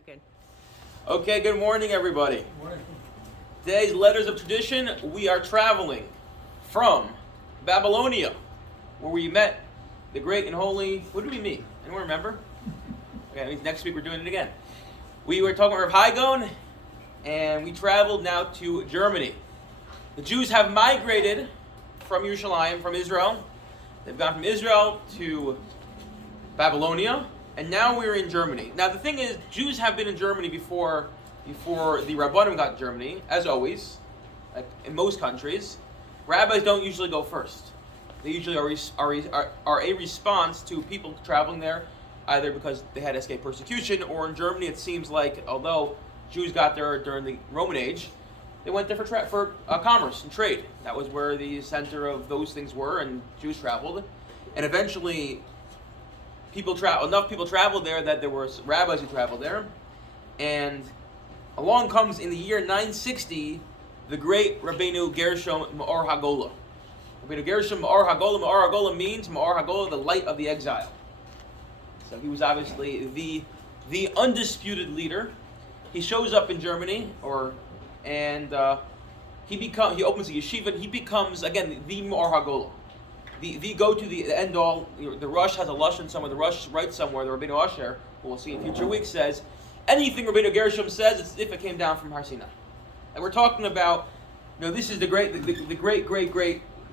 Okay. Okay, good morning, everybody. Good morning. Today's Letters of Tradition, we are traveling from Babylonia, where we met the great and holy, who did we meet? Anyone remember? Okay, next week we're doing it again. We were talking with Rav Hagon, and we traveled now to Germany. The Jews have migrated from Yerushalayim, from Israel. They've gone from Israel to Babylonia, and now we're in Germany. Now the thing is, Jews have been in Germany before the Rabbanim got to Germany, as always, like in most countries. Rabbis don't usually go first. They usually are a response to people traveling there, either because they had escaped persecution, or in Germany it seems like, although Jews got there during the Roman age, they went there for commerce and trade. That was where the center of those things were, and Jews traveled. And eventually, enough people traveled there that there were rabbis who traveled there. And along comes, in the year 960, the great Rabbeinu Gershom Ma'or HaGola. Rabbeinu Gershom Ma'or HaGola. Ma'or HaGola means, Ma'or HaGola, the light of the exile. So he was obviously the undisputed leader. He shows up in Germany, he opens a yeshiva, and he becomes, again, the Ma'or HaGola. The go-to, the end-all. The Rosh has a lashon somewhere. The Rosh writes somewhere, the Rabbeinu Asher, who we'll see in future weeks, says, anything Rabbeinu Gershom says, it's as if it came down from Har Sinai. And we're talking about, this is the great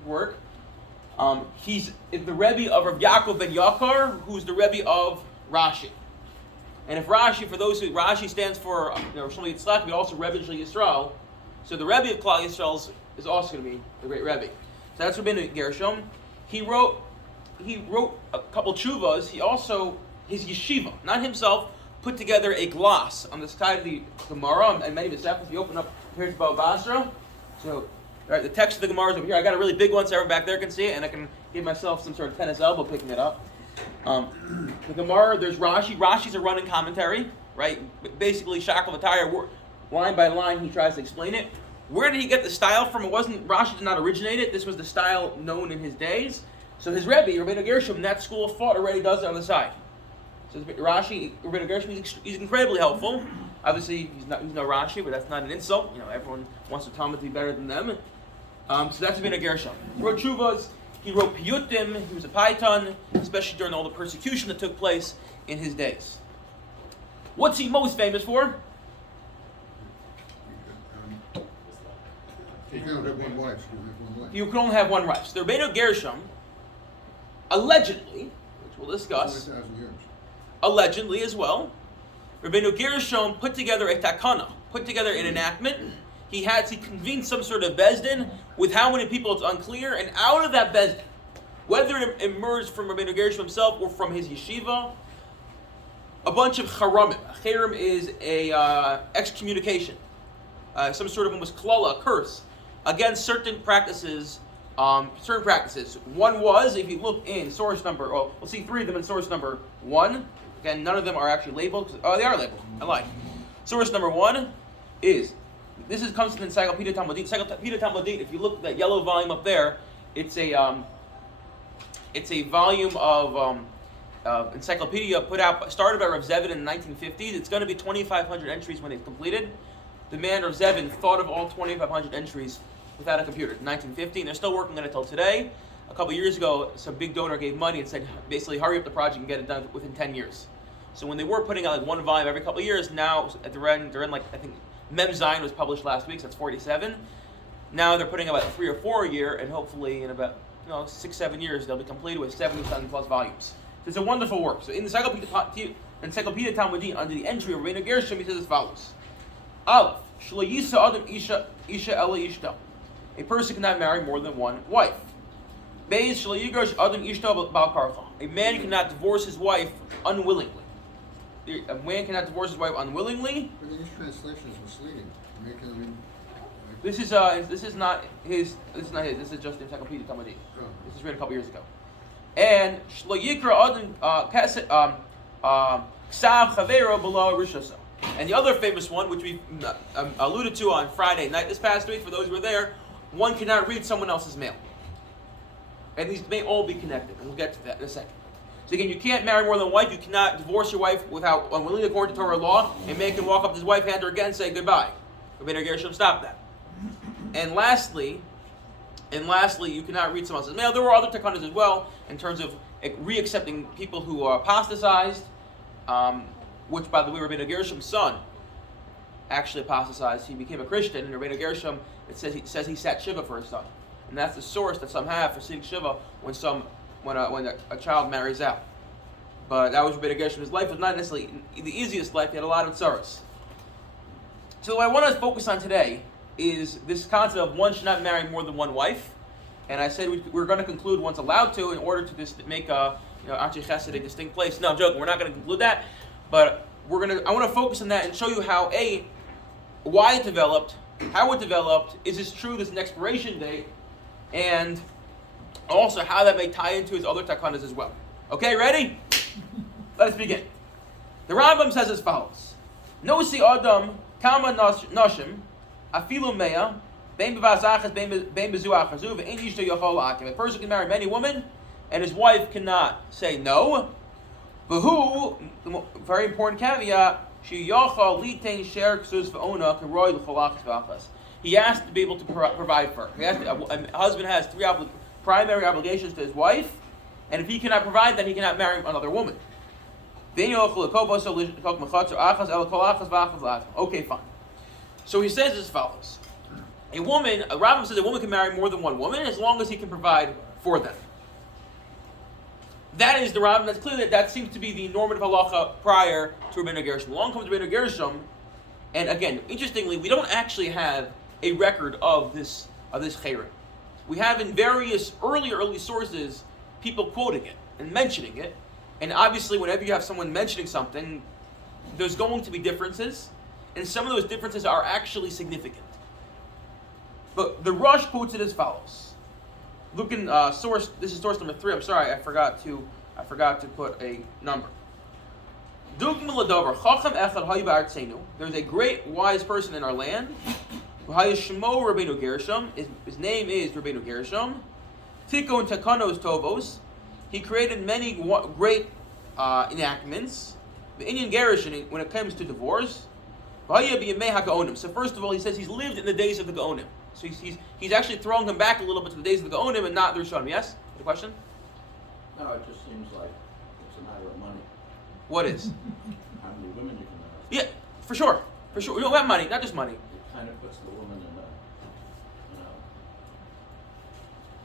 work. He's the Rebbe of Rav Yaakov ben Yakar, who's the Rebbe of Rashi. And if Rashi, Rashi stands for Shlomo Yitzchak, but also Rebbe Shel Yisrael. So the Rebbe of Klal Yisrael is also going to be the great Rebbe. So that's Rabbeinu Gershom. He wrote a couple tshuvas. He also, his yeshiva, not himself, put together a gloss on the side of the Gemara and many of the Sefas. If you open up here to Bava Basra, so the text of the Gemara is over here. I got a really big one so everyone back there can see it, and I can give myself some sort of tennis elbow picking it up. The Gemara, there's Rashi. Rashi's a running commentary, right? Basically, Shackle Vataya, line by line, he tries to explain it. Where did he get the style from? Rashi did not originate it. This was the style known in his days. So his Rebbe, Rabbeinu Gershom, that school of thought already does it on the side. So Rashi, Rabbeinu Gershom, he's incredibly helpful. Obviously, he's no Rashi, but that's not an insult. Everyone wants the Talmud to be better than them. So that's Rabbeinu Gershom. He wrote Tshuvas. He wrote Piyutim. He was a Paitan, especially during all the persecution that took place in his days. What's he most famous for? You can only have one wife. You can only have one wife. So the Rabbeinu Gershom, allegedly, which we'll discuss, 4,000 years. allegedly as well, Rabbeinu Gershom put together a takana, put together an enactment. He convened some sort of bezdin with how many people it's unclear, and out of that bezdin, whether it emerged from Rabbeinu Gershom himself or from his yeshiva, a bunch of charamim. A charam is a excommunication, some sort of almost klala, a curse, against certain practices. One was, if you look in source number, we'll see three of them in source number 1. Again, none of them are actually labeled. Oh, they are labeled. I lied. Source number 1 is, comes from the Encyclopedia Talmudit. Encyclopedia Talmudit, if you look at that yellow volume up there, it's a volume of encyclopedia started by Rav Zevin in the 1950s. It's going to be 2,500 entries when it's completed. The man Rav Zevin thought of all 2,500 entries without a computer in 1950, and they're still working on it till today. A couple years ago, some big donor gave money and said, basically, hurry up the project and get it done within 10 years. So when they were putting out one volume every couple of years, now at the end, they're in I think Mem Zion was published last week, so that's 47. Now they're putting about 3 or 4 a year, and hopefully in about 6-7 years, they'll be completed with 70,000 plus volumes. So it's a wonderful work. So in the Encyclopedia Talmudin, under the entry of Rabbeinu Gershom, he says as follows: Aleph, Shlo Yisa Adam Isha Ela Ishta. A person cannot marry more than one wife. Beis Shlo Yigash Adam Ishta Bal Karcha. A man cannot divorce his wife unwillingly. A man cannot divorce his wife unwillingly. But the English translation is misleading. This is not his. This is just the Encyclopedia Talmudin. Oh. This is written a couple years ago. And Shlo Yikra Adam Ksav Chavero Below Rishasa. And the other famous one, which we alluded to on Friday night this past week, for those who were there, one cannot read someone else's mail. And these may all be connected, and we'll get to that in a second. So again, you can't marry more than one wife. You cannot divorce your wife without unwillingly according to Torah law, and man can walk up to his wife, hand her again, and say goodbye. Rabbeinu Gershom stop that. And lastly, you cannot read someone else's mail. There were other takanas as well in terms of reaccepting people who are apostatized, which, by the way, Rabbeinu Gershom's son actually apostatized. He became a Christian, and Rabbeinu Gershom, it says he sat shiva for his son, and that's the source that some have for sitting shiva when a child marries out. But that was Rabbeinu Gershom. His life was not necessarily the easiest life. He had a lot of tsaros. So what I want to focus on today is this concept of one should not marry more than one wife. And I said we're going to conclude once allowed to in order to just make Anchi Chesed a distinct place. No, I'm joking. We're not going to conclude that. But I want to focus on that and show you how, why it developed, how it developed, is this true, this is an expiration date, and also how that may tie into his other takanas as well. Okay, ready? Let us begin. The Rambam says as follows: No si adam kama nashim afilu mea bein bevazachas bein bezu achazu ve'in yishto yochol la'akim. A person can marry many women, and his wife cannot say no. V'hu, very important caveat, she yochol litain sher ksus v'ona karoi l'cholachas v'achas. He has to be able to provide for her. A husband has three primary obligations to his wife, and if he cannot provide, then he cannot marry another woman. Okay, fine. So he says as follows: Rambam says a woman can marry more than one woman as long as he can provide for them. That is the Rambam. That's clear that seems to be the normative halacha prior to Rabbeinu Gershom. Along comes Rabbeinu Gershom, and again, interestingly, we don't actually have a record of this chayrim. We have in various early sources people quoting it and mentioning it, and obviously, whenever you have someone mentioning something, there's going to be differences, and some of those differences are actually significant. But the Rush quotes it as follows. Look in source. This is source number 3. I'm sorry, I forgot to put a number. There's a great wise person in our land. His name is Rabbeinu Gershom. Tikon Takanos Tovos. He created many great enactments. The Indian Gershon, when it comes to divorce. So first of all, he says he's lived in the days of the Gaonim. So he's actually throwing them back a little bit to the days of the Gaonim and not the Rishonim. Yes? The question? No, it just seems like it's a matter of money. What is? How many women you can marry. Yeah, for sure. We don't have money, not just money. It kind of puts the woman in a,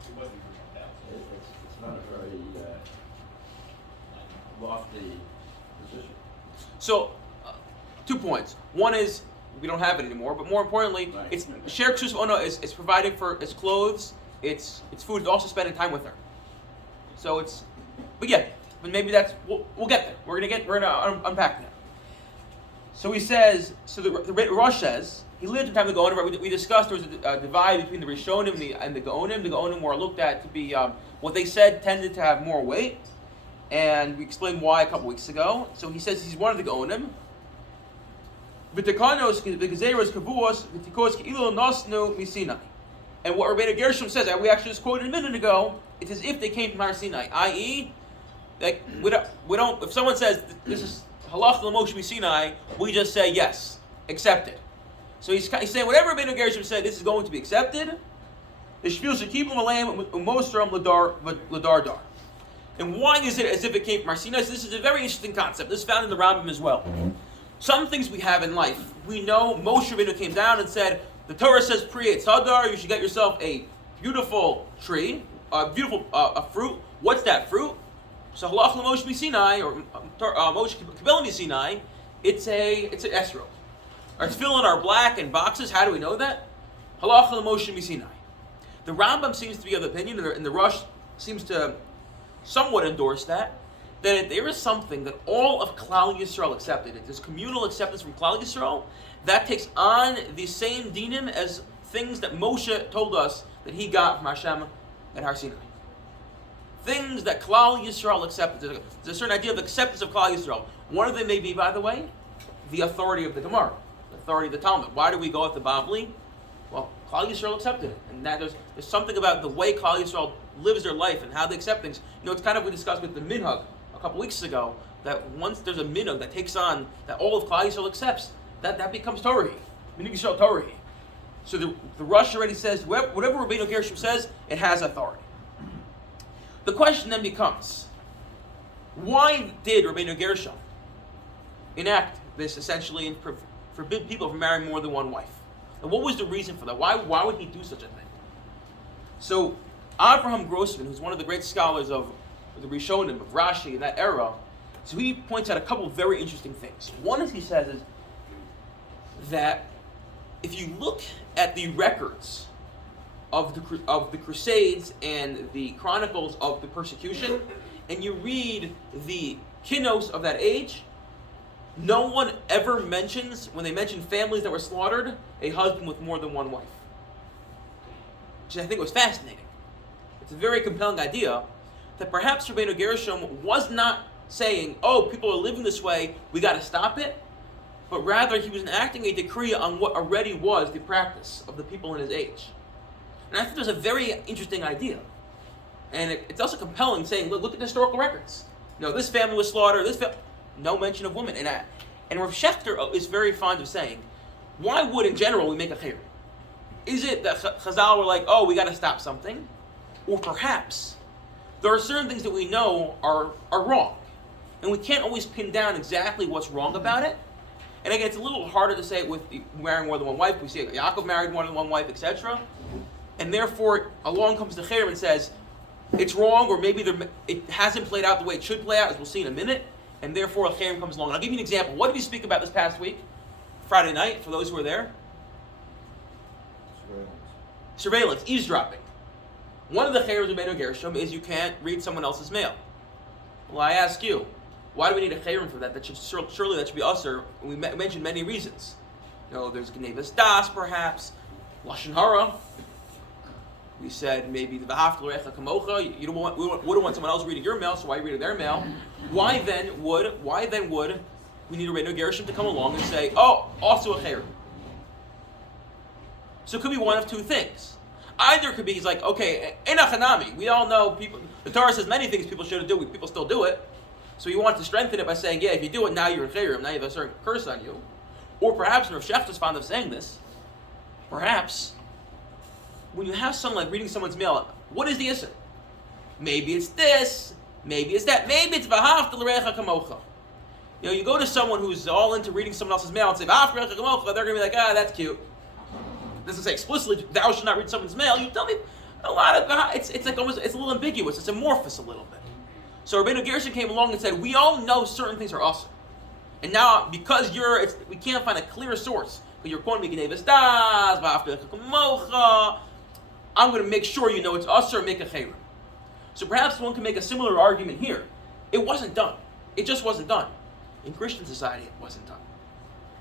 it's not a very lofty position. So, 2 points. One is we don't have it anymore, but more importantly, Right. it's share ksus ono is providing for its clothes, its food, it's also spending time with her. So but maybe we'll get there. We're gonna unpack that. So he says. So the Rosh says he lived in time of the Gaonim. We discussed there was a divide between the Rishonim and the Gaonim. The Gaonim were looked at to be what they said tended to have more weight, and we explained why a couple weeks ago. So he says he's one of the Gaonim. And what Rabbeinu Gershom says, and we actually just quoted a minute ago, it's as if they came from Har Sinai, i.e., like we don't. If someone says this is halacha l'Moshe Sinai, we just say yes, accepted. So he's saying whatever Rabbeinu Gershom said, this is going to be accepted. The shvil should keep them alayim umosram ladar. And why is it as if it came from Har Sinai? So this is a very interesting concept. This is found in the Rambam as well. Some things we have in life, we know Moshe Rabbeinu came down and said, the Torah says Pri Tzadar, you should get yourself a beautiful tree, a beautiful fruit. What's that fruit? So halacha l'Moshe Sinai, or Moshe Kibbel Sinai, it's an esrog. Our tefillin are black and boxes. How do we know that? Halacha l'Moshe Sinai. The Rambam seems to be of the opinion, and the Rush seems to somewhat endorse that there is something that all of Klal Yisrael accepted. It is communal acceptance from Klal Yisrael that takes on the same dinim as things that Moshe told us that he got from Hashem at Har Sinai. Things that Klal Yisrael accepted. There's a certain idea of acceptance of Klal Yisrael. One of them may be, by the way, the authority of the Gemara, the authority of the Talmud. Why do we go with the Bavli? Well, Klal Yisrael accepted it, and that there's something about the way Klal Yisrael lives their life and how they accept things. It's kind of we discussed with the Minhag a couple weeks ago, that once there's a minhag that takes on, that all of Klal Yisrael accepts, that becomes Torah. Minhag Yisrael Torah. So the Rush already says, whatever Rabbeinu Gershom says, it has authority. The question then becomes, why did Rabbeinu Gershom enact this essentially and forbid people from marrying more than one wife? And what was the reason for that? Why would he do such a thing? So Avraham Grossman, who's one of the great scholars of the Rishonim, of Rashi in that era, so he points out a couple of very interesting things. One, as he says, is that if you look at the records of the Crusades and the chronicles of the persecution, and you read the kinos of that age, no one ever mentions, when they mention families that were slaughtered, a husband with more than one wife. Which I think was fascinating. It's a very compelling idea that perhaps Rabbeinu Gershom was not saying, oh, people are living this way, we got to stop it, but rather he was enacting a decree on what already was the practice of the people in his age. And I think there's a very interesting idea. And it's also compelling saying, look at the historical records. This family was slaughtered, no mention of women. And Rav Schechter is very fond of saying, why would in general we make a chayr? Is it that Chazal were like, oh, we got to stop something? Or perhaps there are certain things that we know are wrong. And we can't always pin down exactly what's wrong about it. And again, it's a little harder to say it with marrying more than one wife. We see Yaakov married more than one wife, etc. And therefore, along comes the chayr and says, it's wrong, or maybe it hasn't played out the way it should play out, as we'll see in a minute. And therefore, a chayr comes along. And I'll give you an example. What did we speak about this past week? Friday night, for those who were there? Surveillance, eavesdropping. One of the chayrs of Rabbeinu Gershom is you can't read someone else's mail. Well, I ask you, why do we need a chayrim for that? Surely that should be usher. We mentioned many reasons. There's Gnevas Das, perhaps. Lashon Hara. We said maybe the V'hafta l'recha kamocha. We wouldn't want someone else reading your mail, so why are you reading their mail? Why then would we need a Rabbeinu Gershom to come along and say, oh, also a chayrim? So it could be one of two things. Either it could be, he's like, okay, enachanami. We all know people. The Torah says many things people shouldn't do. People still do it. So you want to strengthen it by saying, yeah, if you do it, now you're a chayrim. Now you have a certain curse on you. Or perhaps, and Rav Shechter is fond of saying this, perhaps, when you have someone like reading someone's mail, what is the issue? Maybe it's this, maybe it's that, maybe it's v'hafta l'recha kamocha. You go to someone who's all into reading someone else's mail and say, v'hafta l'recha kamocha, they're going to be like, that's cute. It doesn't say explicitly, thou should not read someone's mail. You tell me a lot of, it's like almost, it's a little ambiguous, it's amorphous a little bit. So Rabbeinu Gershom came along and said, we all know certain things are awesome. And now, because we can't find a clear source, but you're quoting me, Gnevas Das, v'hafta l'recha kamocha, I'm going to make sure you know it's usher, make a chayrim. So perhaps one can make a similar argument here. It wasn't done. It just wasn't done. In Christian society, it wasn't done.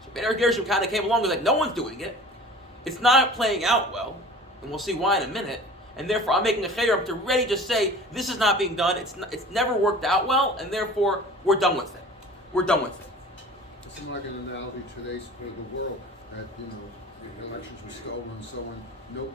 So Rabbeinu Gershom kind of came along and was like, no one's doing it. It's not playing out well, and we'll see why in a minute. And therefore, I'm making a chayrim to ready just say, this is not being done. It's never worked out well, and therefore, we're done with it. We're done with it. It's like an analogy today's for the world that, the elections were stolen and so on. No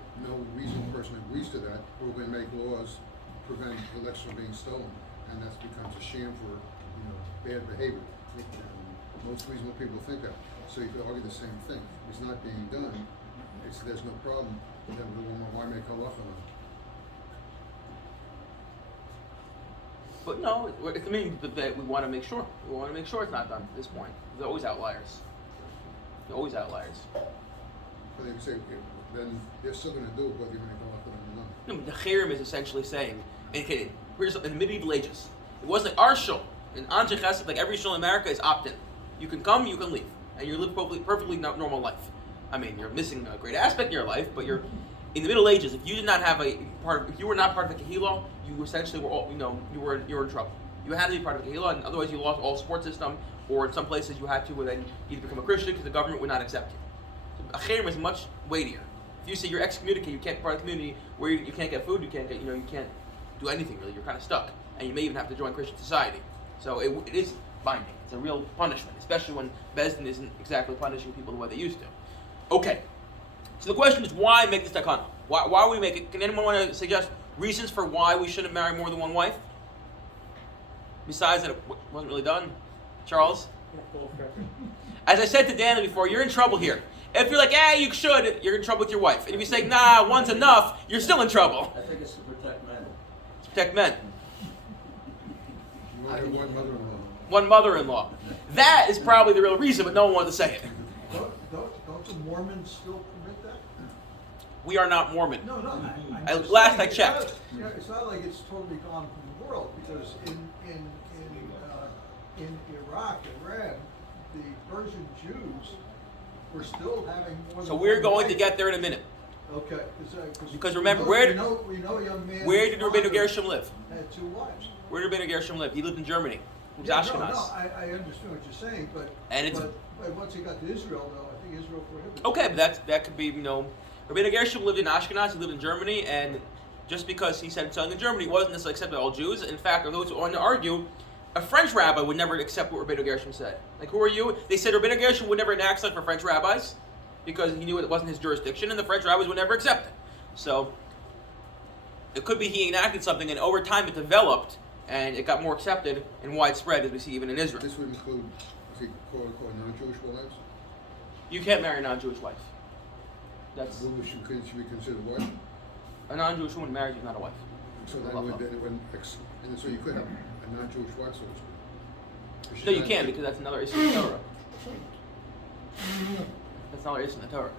reasonable person agrees to that. We're going to make laws to prevent elections from being stolen, and that becomes a sham for bad behavior. And most reasonable people think that. So you could argue the same thing. It's not being done. There's no problem. Then why make halacha? But no, it means that we want to make sure. We want to make sure it's not done at this point. There's always outliers. There's always outliers. But they say, then they're still going to do it whether you make halacha or not. The chayrim is essentially saying, in the medieval ages, it wasn't like our shul. In Anshe Chesed, like every shul in America, is opt-in. You can come, you can leave, and you live perfectly normal life. I mean, you're missing a great aspect in your life, but you're in the Middle Ages. If you did not have if you were not part of the kahila, you essentially were you were in trouble. You had to be part of the kahila, and otherwise you lost all support system. Or in some places you had to then either become a Christian because the government would not accept you. So a chayrim is much weightier. If you say you're excommunicated, you can't be part of the community where you can't get food, you can't do anything really. You're kind of stuck, and you may even have to join Christian society. So it is binding. It's a real punishment, especially when Bezdin isn't exactly punishing people the way they used to. Okay, so the question is, why make this takana? Why we make it? Can anyone want to suggest reasons for why we shouldn't marry more than one wife? besides that it wasn't really done? Charles? As I said to Dana before, you're in trouble here. If you're like, you should, you're in trouble with your wife. And if you say, nah, one's enough, you're still in trouble. I think it's to protect men. To protect men. You only have one mother-in-law. One mother-in-law. That is probably the real reason, but no one wanted to say it. Don't the Mormons still permit that? We are not Mormon. No. Last I checked. It's not like it's totally gone from the world, because in Iraq, Iran, the Persian Jews were still having more than So we're one going to wife. get there in a minute. Okay. Because remember, we know a young man. Where did Rabbeinu Gershom live? Had 2 wives. Where did Rabbeinu Gershom live? He lived in Germany. He was Yeah, Ashkenaz. No, I understand what you're saying, but once he got to Israel, though, I think Israel prohibited. Okay, but that could be, Rabbeinu Gershom lived in Ashkenaz, he lived in Germany, and just because he said something in Germany, it wasn't necessarily accepted by all Jews. In fact, there are those who want to argue, a French rabbi would never accept what Rabbeinu Gershom said. Like, who are you? They said Rabbeinu Gershom would never enact something for French rabbis, because he knew it wasn't his jurisdiction, and the French rabbis would never accept it. So, it could be he enacted something, and over time it developed, and it got more accepted and widespread, as we see even in Israel. This would include, quote-unquote, non-Jewish wives? You can't marry a non-Jewish wife. That's Women should be considered wife? a non-Jewish woman married is not a wife. So then and so you could have a non-Jewish wife, so to speak. No, you can't, because that's another issue in the Torah. That's another issue in the Torah.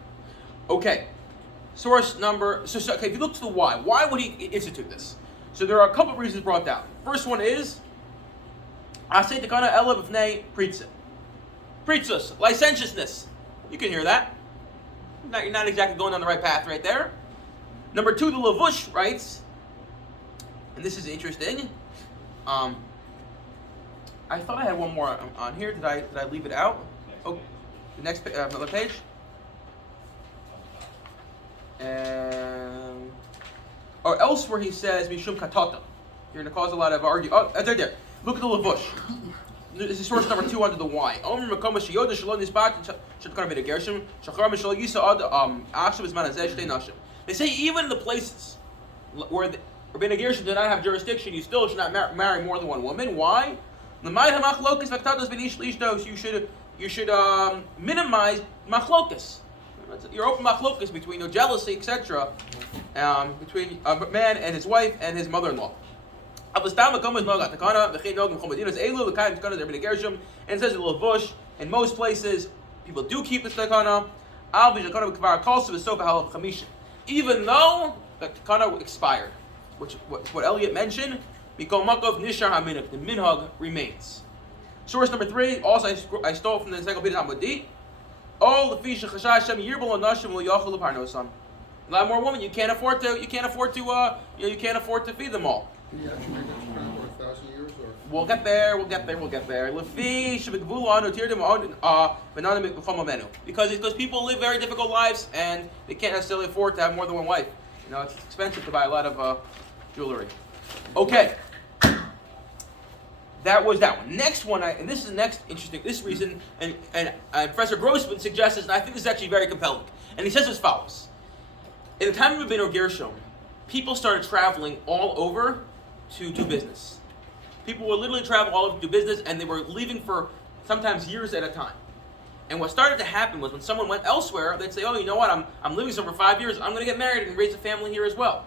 Okay. Source number. Okay, if you look to the why would he institute this? So there are a couple of reasons brought down. First one is Asay Takana Ela B'fnei Pritza. Pritzus, licentiousness. You can hear that. You're not exactly going on the right path right there. Number 2, the Lavush writes, and this is interesting. I thought I had one more on here. Did I leave it out? Oh, the next another page. Or elsewhere he says Mishum Katata. You're going to cause a lot of argument. Oh, there. Look at the Lavush. This is source number 2 under the Y. They say even in the places where the Rabbeinu Gershom did not have jurisdiction, you still should not marry more than one woman. Why? You should minimize machlokas. Your open machlokas between jealousy, etc., between a man and his wife and his mother-in-law. And it says in Lavush, in most places, people do keep the takana, even though the takana expired, which what Elliot mentioned, the minhag remains. Source number 3, also I stole from the Encyclopedia Talmudit. A lot more women, you can't afford to feed them all. Can you actually make that for 1,000 years? Or? We'll get there. Because people live very difficult lives and they can't necessarily afford to have more than one wife. It's expensive to buy a lot of jewelry. Okay. That was that one. Next one, and this is the next interesting, this reason, and Professor Grossman suggests this, and I think this is actually very compelling. And he says as follows. In the time of Rabbeinu Gershom, people started traveling all over to do business. People would literally travel all over to do business, and they were leaving for sometimes years at a time. And what started to happen was when someone went elsewhere, they'd say, oh, you know what, I'm living somewhere for 5 years, I'm going to get married and raise a family here as well.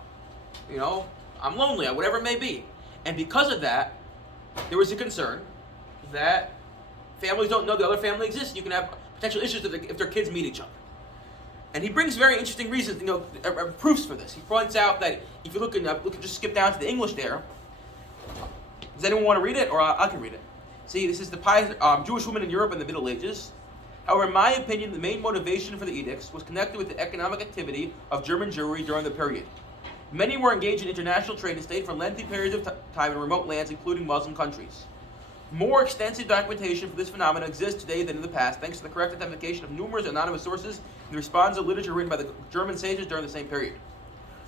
I'm lonely, whatever it may be. And because of that, there was a concern that families don't know the other family exists. You can have potential issues if their kids meet each other. And he brings very interesting reasons, proofs for this. He points out that if you look just skip down to the English there. Does anyone want to read it, or I can read it? See, this is the pious Jewish women in Europe in the Middle Ages. However, in my opinion, the main motivation for the edicts was connected with the economic activity of German Jewry during the period. Many were engaged in international trade and stayed for lengthy periods of time in remote lands, including Muslim countries. More extensive documentation for this phenomenon exists today than in the past, thanks to the correct identification of numerous anonymous sources and the responsive literature written by the German sages during the same period.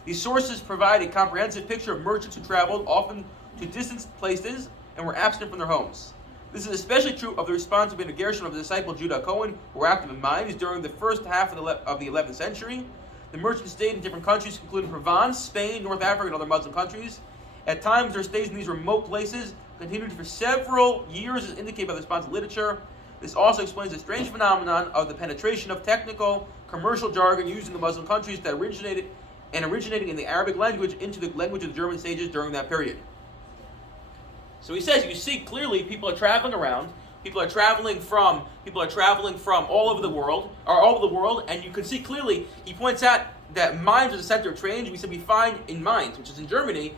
These sources provide a comprehensive picture of merchants who traveled, often to distant places, and were absent from their homes. This is especially true of the response of Rabbeinu Gershom of the disciple Judah Cohen, who were active in mines during the first half of the 11th century. The merchants stayed in different countries, including Provence, Spain, North Africa, and other Muslim countries. At times, their stays in these remote places continued for several years as indicated by the responsive literature. This also explains the strange phenomenon of the penetration of technical, commercial jargon used in the Muslim countries that originating in the Arabic language into the language of the German sages during that period. So he says, you see clearly people are traveling around, people are traveling from all over the world, and you can see clearly, he points out that Mainz is the center of trade. We said we find in Mainz, which is in Germany,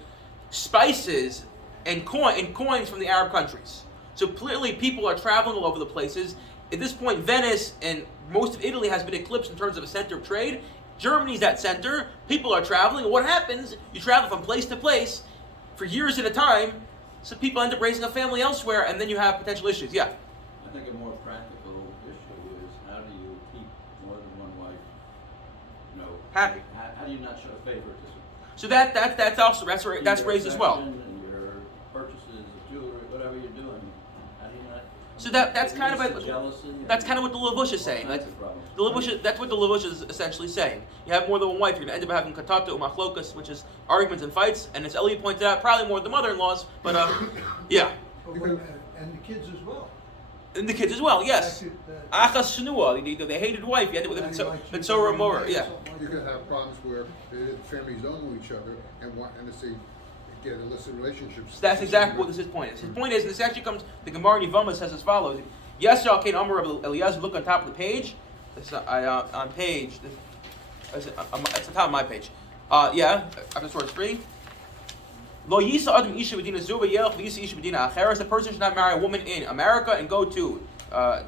spices and coins from the Arab countries. So clearly people are traveling all over the places. At this point, Venice and most of Italy has been eclipsed in terms of a center of trade. Germany's that center. People are traveling. And what happens? You travel from place to place for years at a time, so people end up raising a family elsewhere, and then you have potential issues. Yeah? I think a more practical issue is how do you keep more than one wife, Happy. How do you not show favoritism? So that's raised as well. And your purchases of jewelry, whatever you're doing, how do you not? So that's kind of Is it jealousy? that's kind of what the Levush is saying. That's what the Levush is essentially saying. You have more than one wife, you're going to end up having katata umachlokas, which is arguments and fights. And as Elliot pointed out, probably more than mother-in-laws. But yeah, And the kids as well. and the kids as well. Yes, achas shnua, they hated wife. You end up with a bensora mora. Yeah. You can have problems where the families don't know each other and they get illicit relationships. That's exactly what his point is. His point is, and this actually comes, the Gemara in Yevamah says as follows: Yes, Yalkein Amar Eliezer. Look on top of the page. It's on page. It's the top of my page. After source 3. Lo yisa adam isha medina zuva yelch v'yisa isha medina acheres. A person should not marry a woman in America and go to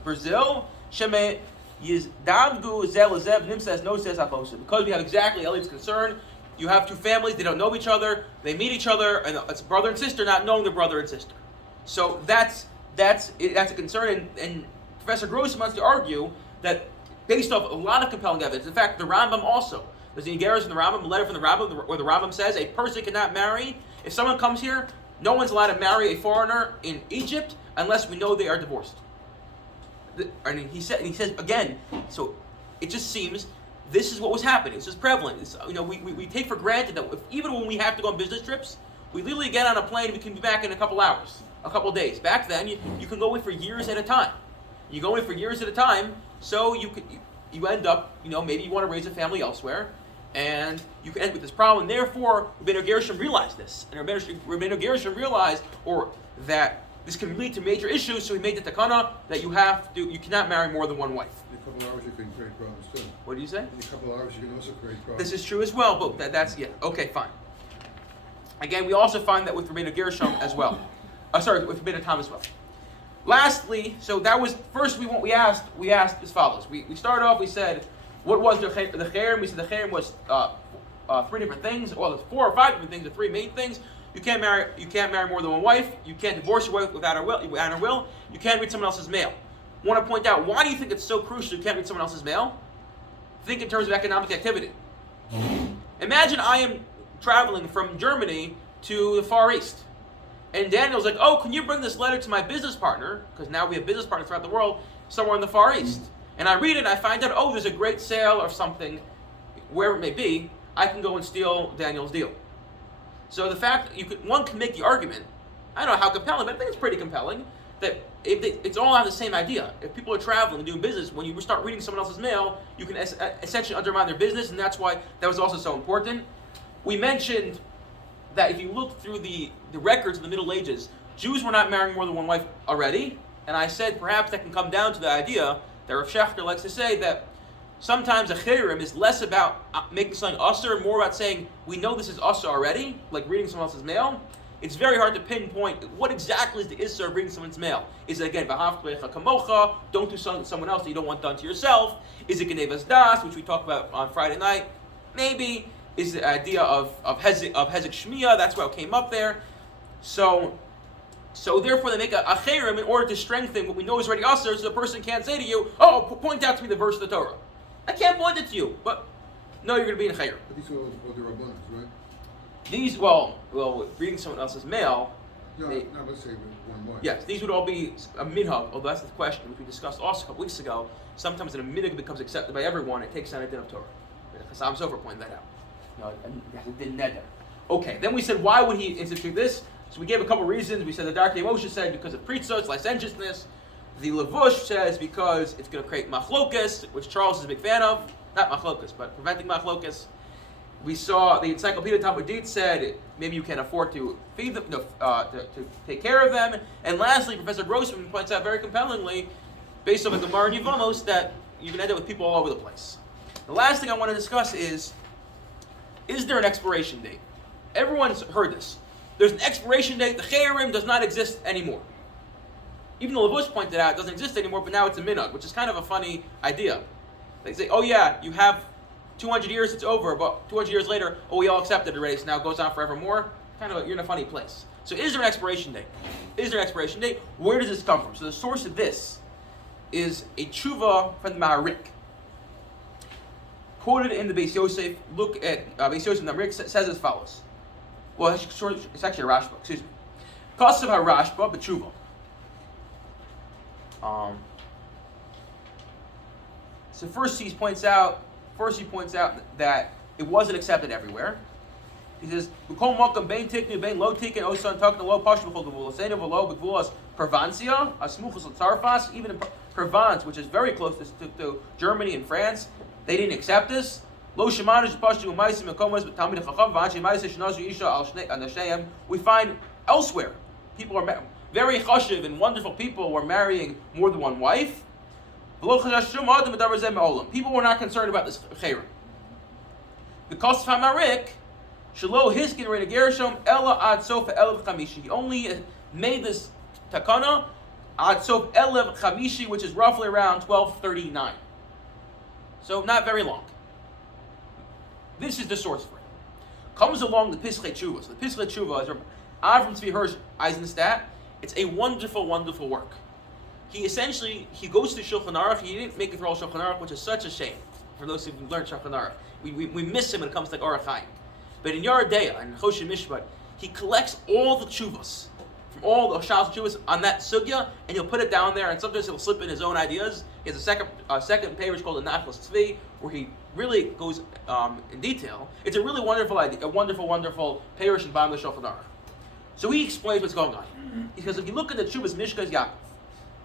Brazil. Sheme yizdamgu zel zev. Nim says no says aposa. Because we have exactly Elliot's concern. You have two families, they don't know each other, they meet each other, and it's brother and sister not knowing their brother and sister. So that's a concern, and Professor Gross wants to argue that based off a lot of compelling evidence. In fact, the Rambam also, there's an Igeris in the Rambam, a letter from the Rambam, where the Rambam says a person cannot marry, if someone comes here, no one's allowed to marry a foreigner in Egypt unless we know they are divorced. And he says again, so it just seems this is what was happening. This is prevalent. We take for granted that even when we have to go on business trips, we literally get on a plane, we can be back in a couple hours, a couple days. Back then, you can go away for years at a time. You go away for years at a time, so you end up, maybe you want to raise a family elsewhere, and you can end with this problem. And therefore, Rabbeinu Gershom realized this. And Rabbeinu Gershom realized that this can lead to major issues, so he made the takana that you cannot marry more than one wife. In a couple hours you can create problems too. What do you say? In a couple hours you can also create problems. This is true as well, but okay, fine. Again, we also find that with Rabbeinu Gershom as well. With Rabbeinu Tam as well. Lastly, so that was first we asked as follows. We started off, we said, what was the cherem? We said the cherem was 3 different things. Well, there's 4 or 5 different things, the 3 main things. You can't marry more than one wife. You can't divorce your wife without her will. You can't read someone else's mail. I want to point out, why do you think it's so crucial you can't read someone else's mail? Think in terms of economic activity. Imagine I am traveling from Germany to the Far East. And Daniel's like, oh, can you bring this letter to my business partner? Because now we have business partners throughout the world, somewhere in the Far East. And I read it and I find out, oh, there's a great sale or something, wherever it may be, I can go and steal Daniel's deal. So the fact that one can make the argument, I don't know how compelling, but I think it's pretty compelling, that it's all on the same idea. If people are traveling and doing business, when you start reading someone else's mail, you can essentially undermine their business, and that's why that was also so important. We mentioned that if you look through the records of the Middle Ages, Jews were not marrying more than one wife already, and I said perhaps that can come down to the idea that Rav Shechter likes to say that sometimes a cherem is less about making something usher and more about saying, we know this is usher already, like reading someone else's mail. It's very hard to pinpoint what exactly is the issur of reading someone's mail. Is it again, v'havtecha kamocha, don't do something to someone else that you don't want done to yourself? Is it genevas das, which we talked about on Friday night? Maybe. Is the idea of hezek shmiya, that's why it came up there. So therefore they make a cherem in order to strengthen what we know is already usher, so the person can't say to you, oh, point out to me the verse of the Torah. I can't point it to you, but no, you're going to be in a cherem. But these are all the rabbanos, right? These, reading someone else's mail. Let's say one wife. Yes, these would all be a minhag, although that's the question, which we discussed also a couple weeks ago. Sometimes when a minhag becomes accepted by everyone, it takes on a din of Torah. Chassam Sofer pointed that out. Okay, then we said, why would he institute this? So we gave a couple reasons. We said the Darkei Moshe said because of pritzos, licentiousness. The Levush says because it's going to create machlokas, which Charles is a big fan of. Not machlokas, but preventing machlokas. We saw the Encyclopedia Talmudit said maybe you can afford to feed them, to take care of them. And lastly, Professor Grossman points out very compellingly, based on the Gemara and Yevamos, that you can end up with people all over the place. The last thing I want to discuss is there an expiration date? Everyone's heard this. There's an expiration date. The Chayrim does not exist anymore. Even the Levush pointed out it doesn't exist anymore, but now it's a minhag, which is kind of a funny idea. They say, oh yeah, you have 200 years, it's over, but 200 years later, oh, we all accepted it already, so now it goes on forevermore. You're in a funny place. So is there an expiration date? Is there an expiration date? Where does this come from? So the source of this is a tshuva from the Maharik. Quoted in the Beis Yosef, look at Beis Yosef the Maharik says as follows. Well, it's actually a Rashba, excuse me. Kasav HaRashba b'tshuva. So first he points out that it wasn't accepted everywhere. He says, "B'kol makam bein tiknu bein lo tikin osan taknu lo pashtu b'chol gevul seinu v'lo b'gevulas Provencia asmuchus l'tzarfas." Even in Provence, which is very close to Germany and France, they didn't accept this. Lo shemanu shepashtu u'maisim mekomos b'tamid chacham v'anshi ma'aseh shnazu isha al nashayim. We find elsewhere people are very chashiv and wonderful people were marrying more than one wife. People were not concerned about this chayrim. Because of Hamarik, Shelo Hiskin Reina Gershom Ella Ad Sof Elev Chamishi. He only made this takana Ad Sof Elev Chamishi, which is roughly around 1239. So not very long. This is the source for it. Comes along the Pischei Teshuvos. So the Pischei Teshuvos is Avram Tzvi Hirsch Eisenstadt. It's a wonderful, wonderful work. He goes to Shulchan Aruch. He didn't make it through all Shulchan Aruch, which is such a shame for those who learned Shulchan Aruch. We miss him when it comes to Aruch Chaim. But in Yardea and Choshen Mishpat, he collects all the tshuvos from all the Shailos U'Teshuvos on that sugya, and he'll put it down there. And sometimes he'll slip in his own ideas. He has a second page called the Nachlas Tzvi, where he really goes in detail. It's a really wonderful idea, a wonderful, wonderful parish in Bam Shulchan Aruch. So he explains what's going on. Because if you look at the Tshuvas Mishkas Yaakov,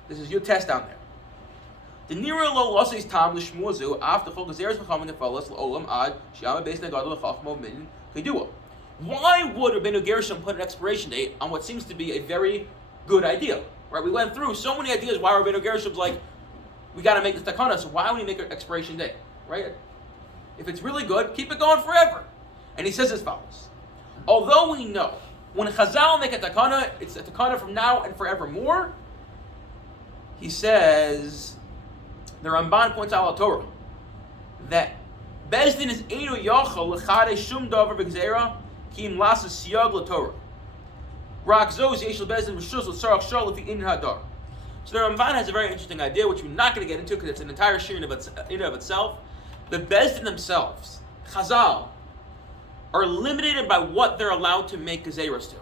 this is your test down there. The Nira lo losses tam l'shmuazu after chol gezeres v'chamin nefalas l'olam ad shiyama beis negadu l'chachmo min kedua. Why would Rabbeinu Gershom put an expiration date on what seems to be a very good idea? Right? We went through so many ideas why Rabbeinu Gershom's like, we got to make this takana. So why would he make an expiration date? Right? If it's really good, keep it going forever. And he says as follows: although we know when Chazal make a takana, it's a takana from now and forevermore. He says, the Ramban points out al Torah that Bezdin is einu yachal l'chadei shum davar b'gzeira ki im lasa siyag l'Torah. Rak zos yeshel Bezdin v'shuz l'tzarach shal l'fi in hadar. So the Ramban has a very interesting idea, which we're not going to get into because it's an entire shiur in and of itself. The Bezdin themselves, Chazal, are limited by what they're allowed to make gezeiros to.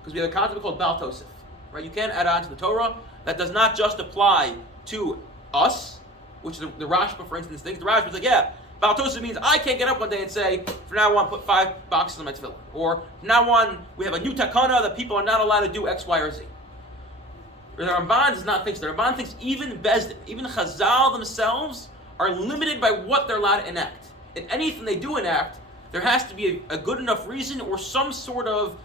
Because we have a concept called Bal Tosef. Right? You can't add on to the Torah. That does not just apply to us, which the Rashba, for instance, thinks. The Rashba is like, yeah, Bal Tosef means I can't get up one day and say, from now on, put 5 boxes on my tefillah. Or, from now on, we have a new takana that people are not allowed to do X, Y, or Z. The Ramban does not think so. The Ramban thinks even Bezdin, even Chazal themselves, are limited by what they're allowed to enact. In anything they do enact, there has to be a good enough reason or some sort of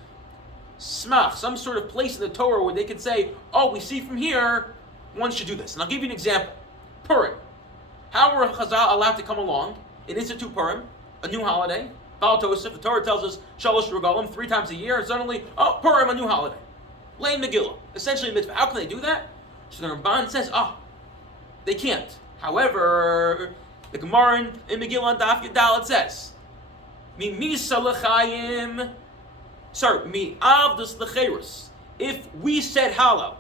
smach, some sort of place in the Torah where they could say, oh, we see from here, one should do this. And I'll give you an example. Purim. How were Chazal allowed to come along and institute Purim, a new holiday? Bal Tosef, the Torah tells us, Shalosh Regalim, 3 times a year, and suddenly, oh, Purim, a new holiday. Lay Megillah, essentially a mitzvah. How can they do that? So the Ramban says, they can't. However, the Gemara in Megillah on Daf Yadal, it says, Mi salachayim. Mi avdus lecheirus. If we said halal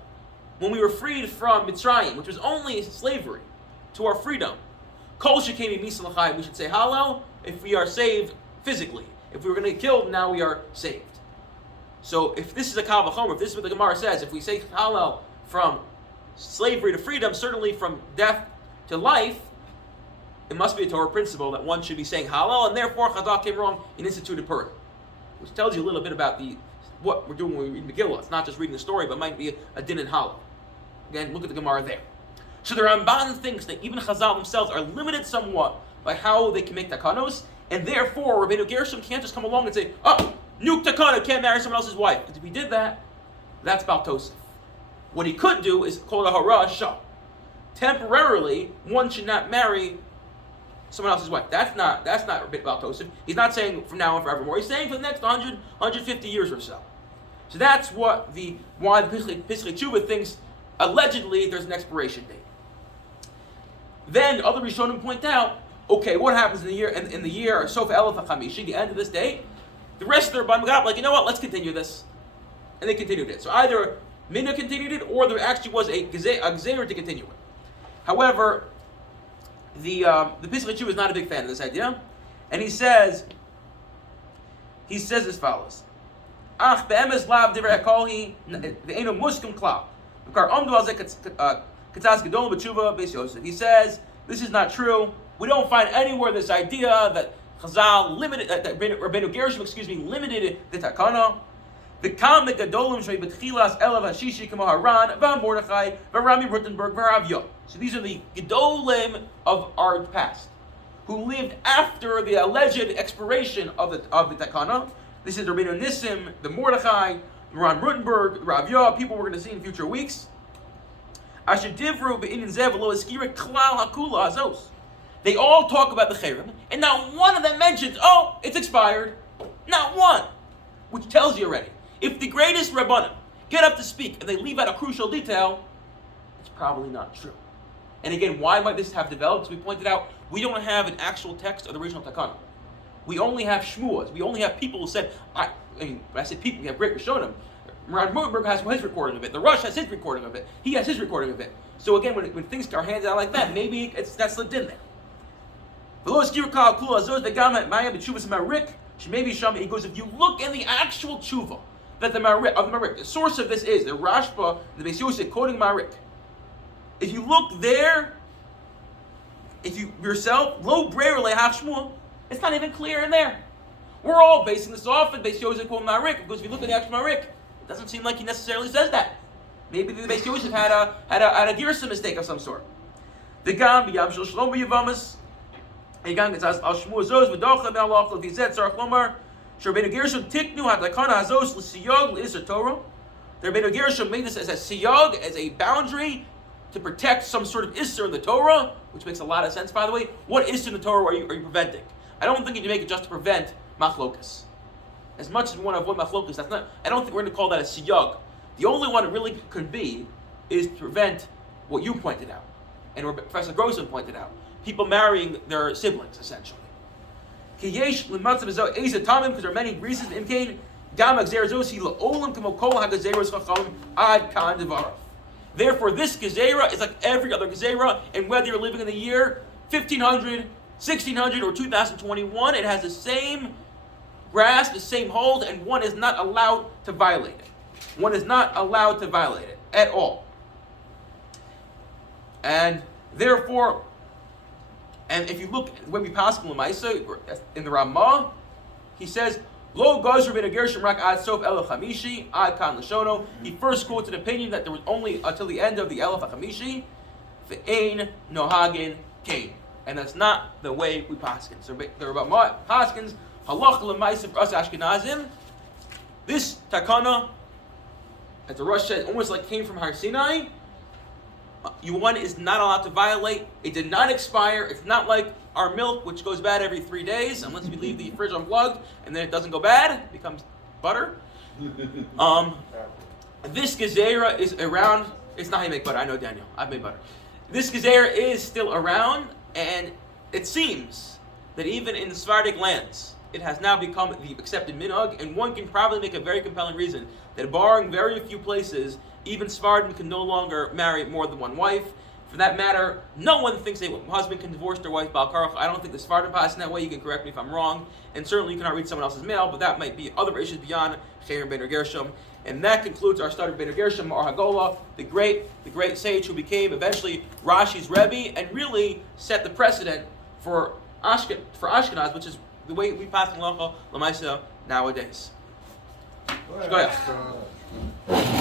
when we were freed from Mitzrayim, which was only slavery, to our freedom, kol shekemi misa l'chayim, we should say halal if we are saved physically. If we were going to get killed, now we are saved. So if this is a kal v'chomer, if this is what the Gemara says, if we say halal from slavery to freedom, certainly from death to life, it must be a Torah principle that one should be saying halal, and therefore Chazal came wrong and instituted Purim. Which tells you a little bit about what we're doing when we read Megillah. It's not just reading the story, but it might be a din and hollow. Again, look at the Gemara there. So the Ramban thinks that even Chazal themselves are limited somewhat by how they can make takanos, and therefore Rabbeinu Gershom can't just come along and say, oh, nuke takana, can't marry someone else's wife. Because if he did that, that's Baal Tosef. What he could do is call it a hara shah. Temporarily, one should not marry someone else's wife. That's not Baal Tosef. He's not saying from now on forevermore. He's saying for the next 100, 150 years or so. So that's why the Pesach Tshuva thinks allegedly there's an expiration date. Then other Rishonim point out, okay, what happens in the year Sof Elef HaChamishi, the end of this date? The rest of the Rabbanim got like, you know what? Let's continue this, and they continued it. So either Mina continued it, or there actually was a Gezer to continue it. However, the Pesach Tshuva is not a big fan of this idea, and he says as follows: Ach be'emes lav divrei hakolhi ve'eno muskim klal. He says, this is not true. We don't find anywhere this idea that Chazal limited, that Rabbeinu Gershom, limited the takana. The kam megadolim shei betchilas elav hashishi kamo Haran v'Mordechai v'Rami Rutenberg v'Ravyo. So these are the gedolim of our past, who lived after the alleged expiration of the takana. This is the Rabbeinu Nissim, the Mordechai, Ron Rutenberg, Ravyo, people we're going to see in future weeks. They all talk about the cherem, and not one of them mentions, oh, it's expired. Not one. Which tells you already, if the greatest Rabbanim get up to speak and they leave out a crucial detail, it's probably not true. And again, why might this have developed? As we pointed out, we don't have an actual text of the original Takana. We only have shmuas. We only have people who said, when I say people, we have great Rishonim. Ron Rutenberg has his recording of it. The Rush has his recording of it. He has his recording of it. So again, when things are handed out like that, maybe that's slipped in there. He goes, if you look in the actual tshuva that the Marik, the source of this is the Rashba, the Beis Yosef quoting Marik. If you look there, if you yourself, lo brer lehach shmua, it's not even clear in there. We're all basing this off of Beis Yosef quoting Marik, because if you look at the actual Marik, it doesn't seem like he necessarily says that. Maybe the Beis Yosef had a Girsa mistake of some sort. The Gam b'yam shel Shlomo Yavamas. Again, it says al shmua zos v'docha me'alach l'vizet tzarich lomar she'Rabbeinu Gershom tiknu hadakana hazos l'siyog l'isur Torah. The Rabbeinu Gershom made this as a siyog, as a boundary to protect some sort of isur in the Torah, which makes a lot of sense, by the way. What isur in the Torah are you preventing? I don't think you need to make it just to prevent machlokas. As much as we want to avoid machlokas, that's not. I don't think we're going to call that a siyog. The only one it really could be is to prevent what you pointed out, and what Professor Grossman pointed out: people marrying their siblings, essentially. Because there are many reasons. Therefore, this gezerah is like every other gezerah, and whether you're living in the year 1500, 1600, or 2021, it has the same grasp, the same hold, and one is not allowed to violate it. One is not allowed to violate it at all. And therefore, and if you look when we pass Lamaisa in the Ramah, he says, Lo Gazr ben Gershom rak ad sof elef chamishi ad kan lashono. He first quotes an opinion that there was only until the end of the elef chamishi, ve'ein nohagin kain, and that's not the way we paskin. So the Ramah paskins halacha lemaisa for us Ashkenazim. This takana, as the Rosh said, almost like came from Har Sinai. One is not allowed to violate. It did not expire. It's not like our milk, which goes bad every 3 days, unless we leave the fridge unplugged, and then it doesn't go bad. It becomes butter. This gezerah is around. It's not how you make butter. I know, Daniel. I've made butter. This gezerah is still around, and it seems that even in the Sephardic lands, it has now become the accepted minhag, and one can probably make a very compelling reason that barring very few places, even Sephardim can no longer marry more than one wife. For that matter, no one thinks a husband can divorce their wife Baal Karach. I don't think the Sephardim pass in that way. You can correct me if I'm wrong. And certainly you cannot read someone else's mail, but that might be other issues beyond Sheir Ben Gershom. And that concludes our study of Ben Gershom, Mar Hagolah, the great sage who became eventually Rashi's Rebbe and really set the precedent for Ashkenaz, which is the way we pass in halacha l'maisa nowadays. Shkoyach. Uh,